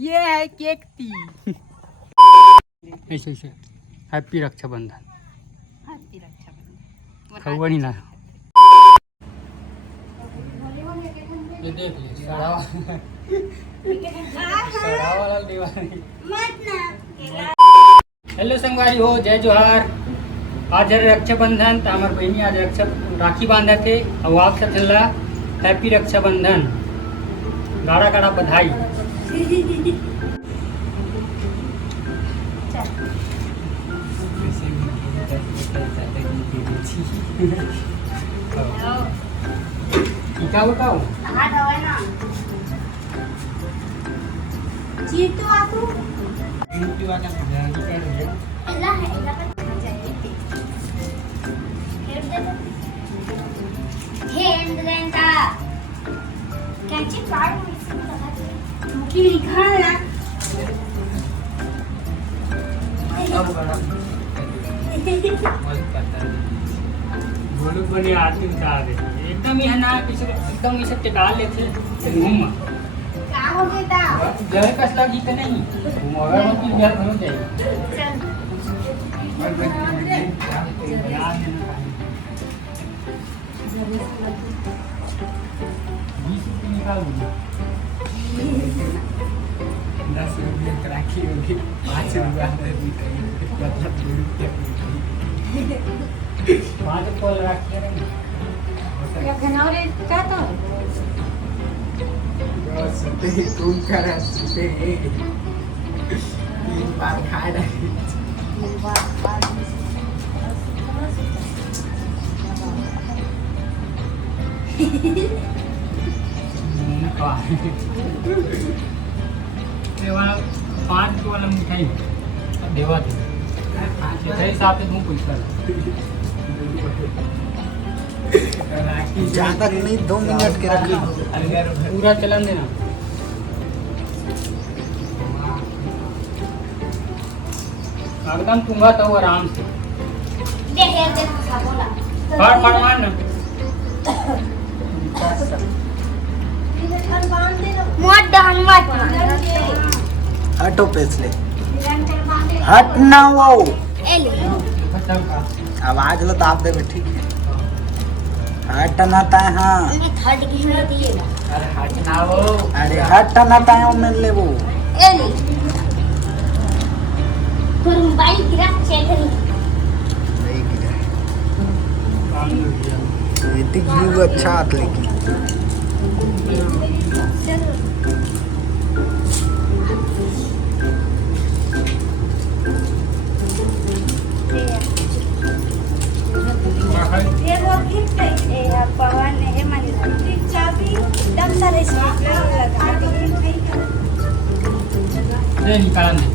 ये है केकती। ऐसे ऐसे हैप्पी रक्षाबंधन। हैप्पी रक्षाबंधन। खबरी ना ये देख ले सड़ा वाला दीवानी। हेलो संगवारी हो, जय जोहार। आज है रक्षाबंधन तो हमारे बहनी आज राखी बांधा थे और आप सब चल रहा हैप्पी रक्षाबंधन। गाड़ा गाड़ा बधाई। क्या बताओ जीतो आपको गोलू बने आती एकदम ही है ना, एकदम इसे टिका लेते घूम घर कसला गीत नहीं मगर घर हो जाए। निकाल 10 रुपये राखी होगी 5 रुपया 5 कॉल राखी सुते तुम करा सुते 3 बार खा रहे देवा 5 वाला मिठाई देवा दे हिसाब से तुम पूछता ज्यादा नहीं 2 मिनट के रखा पूरा चलन देना। एकदम तुम्हारा तो आराम से फट मार ना हटो पेसले हट ना वो आवाज लो तो आप दे ठीक है। हट ना ताए हाँ अरे हट ना वो अरे हट ना ताए मिल ले वो व्यू अच्छा आत लेकिन पवन एकदम सारे लगा दे निकाल दे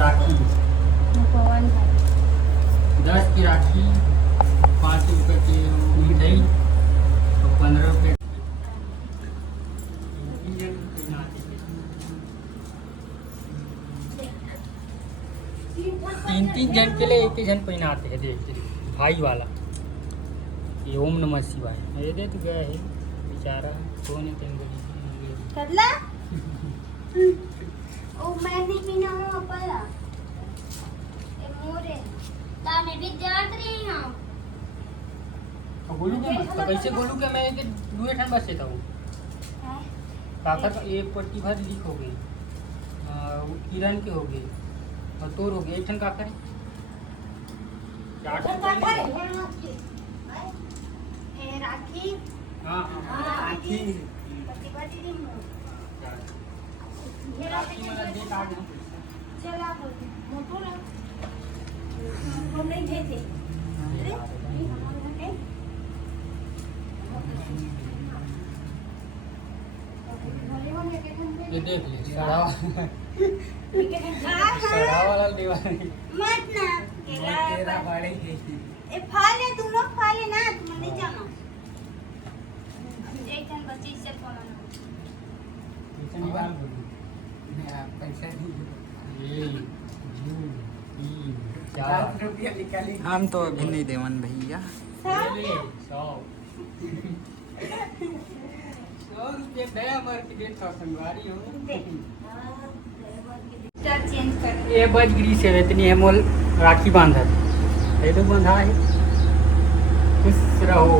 राखी 10 की राखी 5 रुपये की मिठाई और 15 रुपये 3 जन के लिए एक ही जन पहनाते हैं। देख भाई वाला ये ओम नमः शिवाय ये दे तो गया है बेचारा कौन है करला ओ मैंने भी ना हो पड़ा ए मोरे ताने भी जात रही हूं गोलू के तो कैसे गोलू के मैं एक दुए ठन बस देता हूं काका तो एक पट्टी भर लीक हो गई वो किरण के हो गई और तोर हो गई एक ठन काका रे 4 ठन राखी हाँ हाँ राखी पति दी मोर ये राखी मला दे काढ ना. चला मोटो ना हम नहीं थे ये देख ले सड़ा सड़ा वाला दीवार मत ना तेरा बड़े ए फाले तुम लोग फाले ना तुम नहीं जानो एक दिन बच्ची से बोलना पैसा निकाल बोल पैसा ये जू तीन 50 रुपया निकाली हम तो अभी नहीं देवन भैया. 100 रुपये दया मार के देता संगवारी हो. चेंज कर ये बजगिरी से इतनी है मोल राखी बांधा ये तो बंधा है खुश रहो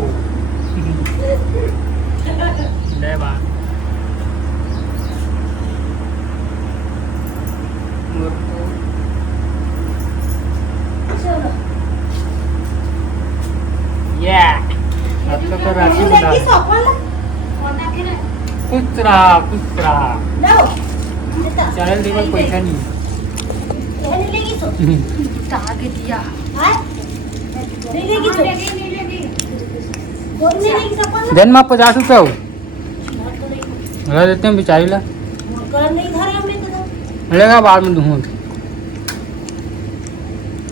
ले बांध मोर तो चलो ये अब तो राखी बंधा है. सफल होना के ना खुश रहा लो चैनल देवल पैसा नहीं नहीं लेगी तो आगे दिया हां नहीं लेगी तो नहीं लेगी बोल नहीं लेगी सफल दिन में 50 रुपये हो लगा देते हैं बेचारी ला कर नहीं धरे हमने तो मिलेगा बाद में दूंगा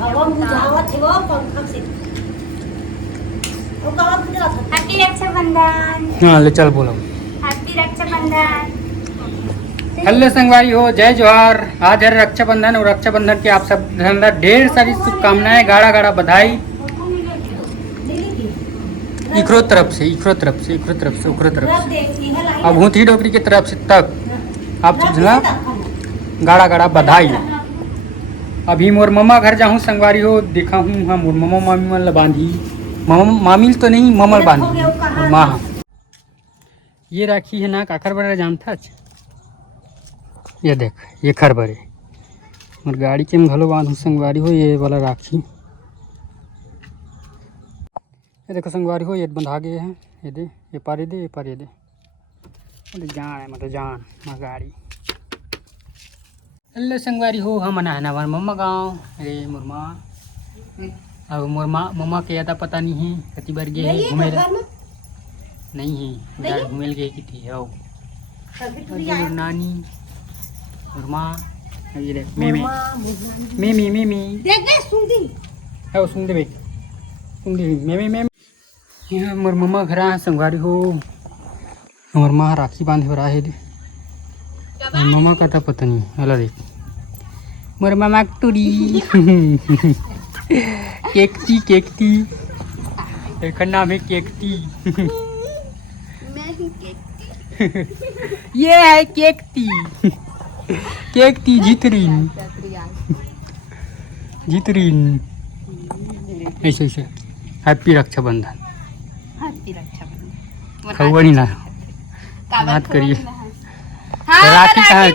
अब हम बुझावत है वो पंखा से वो कहाँ बुझा था हैप्पी रक्षाबंधन हाँ ले चल बोलो हैप्पी रक्षाबंधन हेलो संगवारी हो जय जोहार. आज है रक्षाबंधन और रक्षाबंधन की आप सब धन्यवाद ढेर सारी शुभकामनाएं गाड़ा गाड़ा बधाई इकरो तरफ से अब भूती डोकरी की तरफ से तक आप सब गाड़ा गाड़ा बधाई. अभी मोर मम्मा घर जाऊँ संगवारी हो देखा हूँ हाँ मोर मम्मा मामी मन बांधी मामी तो नहीं ममल बांधी और माँ ये राखी है ना काकर बड़ा जान था. ये देख ये खरबरे और गाड़ी के में घलो बांधू संगवारी हो ये वाला राखी. ये देखो संगवारी हो ये बंधा गए हैं ये दे ये पार दे ये पार दे अरे जान है मतलब जान मैं गाड़ी. हेलो संगवारी हो हम है ना हमारे मम्मा गाँव अरे मोर माँ अब मोर मम्मा के आता पता नहीं है कति बार गए हैं घूमे नहीं है घूमे गए की थी हो नानी और माँ ये देख मेमी देख सुन दी है सुन दे मेमी यहाँ मोर मम्मा घर है संगवारी हो हमार माँ राखी बांधे हो रहा है मम्मा का था पता नहीं अला देख मोर मामा टूरी केकती एक नाम है केकती ये है केकती जितरीन ऐसे ऐसे हैप्पी रक्षाबंधन खबरी ना बात करिए राखी कहाँ है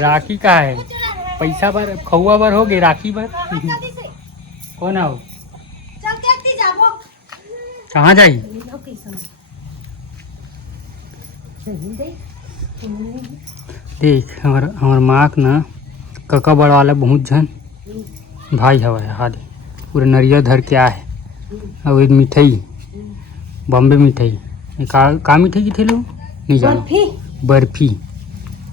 राखी कहाँ है पैसा भर खौआ भर हो गए राखी भर कौन आओ कहाँ जाई देख हमार माँ ना कका बड़ा वाला बहुत झन भाई हवा हादे पूरे नरिया धर के आए और एक मिठाई बॉम्बे मिठाई का मिठाई की थे लोग नहीं जानो बर्फी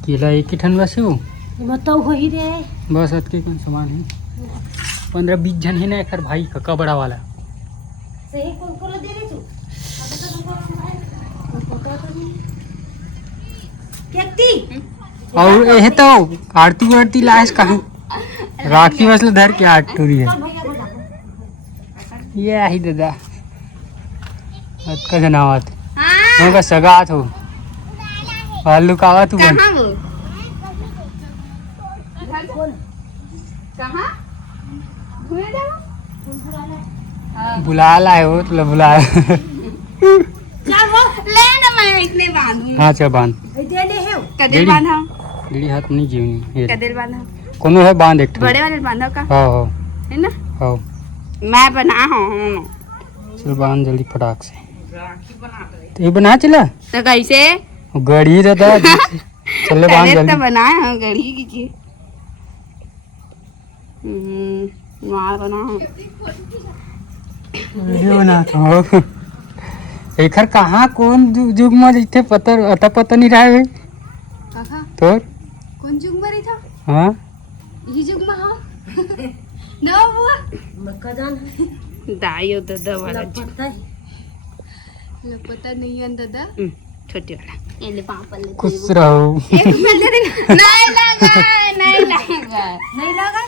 केला एक ही ठन बस हो बताओ हो ही रे बस अत के कौन सामान है 15-20 जन है ना एक भाई कका बड़ा वाला सही को दे रही तू केकती और ये तो आरती लाश कहाँ राखी बस धर के आट टूरी है ये आई दादा का जनावत का सगात हो आलू कावा तू बन बुला लाए हो तो बुला इतने बांधू हाँ चल बांध कदेल बांधा डेढ़ी हाथ नहीं जीवनी कदेल बांधा कोनो है बांध एक बड़े वाले बांधा का हाँ है ना हाँ मैं बना हूँ। चल बांध जल्दी फटाक से। तो ये बना चला तो कैसे गड़ी रहता चले बांध पहले तो जल्दी। बनाए हैं गड़ी की मार बना हूँ। वीडियो बनाता हूँ। एखर कहाँ कौन जुग में जैसे पता नहीं रहा है काका तोर। कौन जुग मरी था हाँ ये जुग में हाँ ना बुआ मक्का जान दाई दादा वाला पता नहीं है दादा छोटी वाला ये ले पापा ले खुश रहो। नहीं लगा नहीं लगा नहीं लगा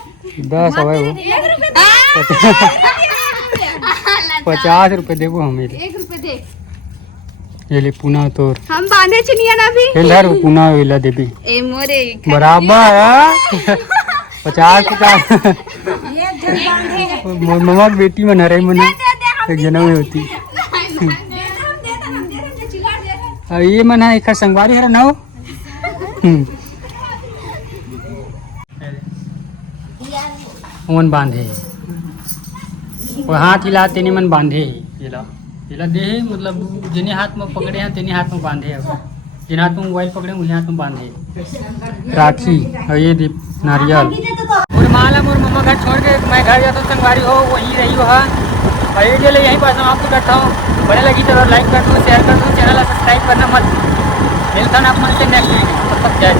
10 हवा 50 रुपए देबो हमें। 1 रुपए दे ये ले पुना तोर हम बांधे चिनिया ना भी इधर पुना वेला देबी ए मोरे बराबर है 50 मोर ममा की बेटी में नरे मन एक जन्म होती ये मन है एक संगवारी हर नाव मन बांधे वो हाथ हिला तेने मन बांधे हिला दे मतलब जिने हाथ में पकड़े हैं तेने हाथ में बांधे है जिन हाथ में मोबाइल पकड़े उन्हीं हाथ में बांधे राखी और ये दीप नारियल। और माला मोर मम्मा घर छोड़ के मैं घर जाता हूँ संगवारी हो वही रही वहाँ और ये लिए यहीं पास आपको करता हूँ बड़े लगी तो लाइक कर दो शेयर कर दो चैनल सब्सक्राइब करना मत मिलता ना अपन से नेक्स्ट वीडियो तब तक जय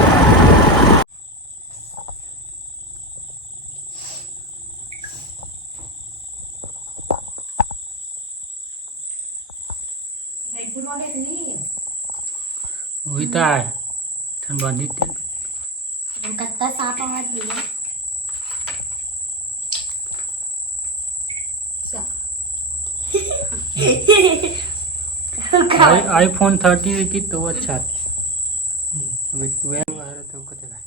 वही तो है ठंड बांधी कत्ता सांप मत दिया iPhone 30 की तो अच्छा थी अभी 12 है तो कतेगा